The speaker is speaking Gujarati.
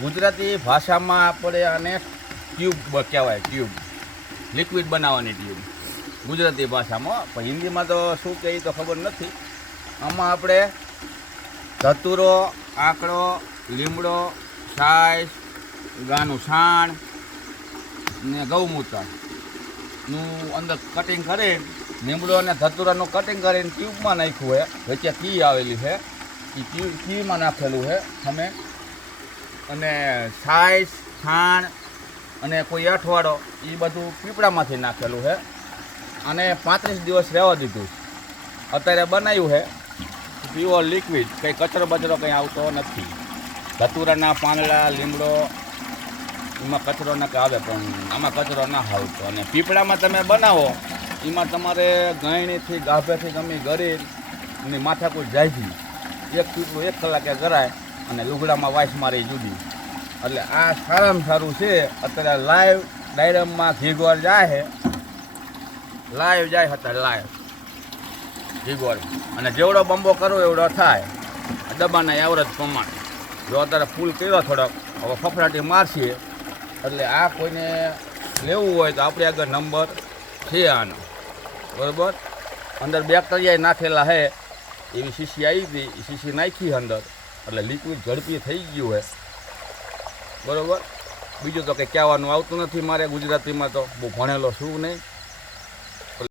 ગુજરાતી ભાષામાં આપણે આને ટ્યુબ કહેવાય, ટ્યુબ લિક્વિડ બનાવવાની ટ્યુબ ગુજરાતી ભાષામાં. પણ હિન્દીમાં તો શું કહે તો ખબર નથી. આમાં આપણે ધતુરો, આંકડો, લીમડો, છાશ, ગાનું છાણ ને ગૌમૂત્રનું અંદર કટિંગ કરી, લીમડો અને ધતુરાનું કટિંગ કરીને ટ્યુબમાં નાખ્યું છે. વચ્ચે કી આવેલી છે, એ કીમાં નાખેલું છે અમે. અને છાશ, છાણ અને કોઈ અઠવાડો એ બધું પીપળામાંથી નાખેલું છે. અને 35 દિવસ રહેવા દીધું. અત્યારે બનાવ્યું છે પ્યોર લિક્વિડ. કંઈ કચરો બચરો કંઈ આવતો નથી. ધતુરાના પાંદડા, લીમડો એમાં કચરો ના આવે, પણ આમાં કચરો ના આવતો. અને પીપળામાં તમે બનાવો એમાં તમારે ગાયણીથી ગાભેથી ગમી ગરી એની માથાકૂટ જાય છે. એક પીપળું 1 કલાકે ગરાય અને લુગડામાં વાઇસ મારી જુદી. એટલે આ સારામાં સારું છે. અત્યારે લાઈવ ડાયરમમાં ઘીગોળ જાય છે, લાઈવ જાય અત્યારે લાઈવ ઘીગોળ. અને જેવડો બંબો કરો એવડો થાય ડબ્બાના એવરેજ પ્રમાણે. જો અત્યારે ફૂલ કર્યો થોડોક, હવે ફફડાટી મારશે. એટલે આ કોઈને લેવું હોય તો આપણે આગળ નંબર છે આનો, બરાબર. અંદર બેક્ટેરિયા નાખેલા છે, એવી શીશી આવી હતી, એ શીશી નાખી અંદર એટલે લિક્વિડ ઝડપી થઈ ગયું છે, બરાબર. બીજું તો કંઈ કહેવાનું આવતું નથી મારે ગુજરાતીમાં, તો બહુ ભણેલો છું નહીં.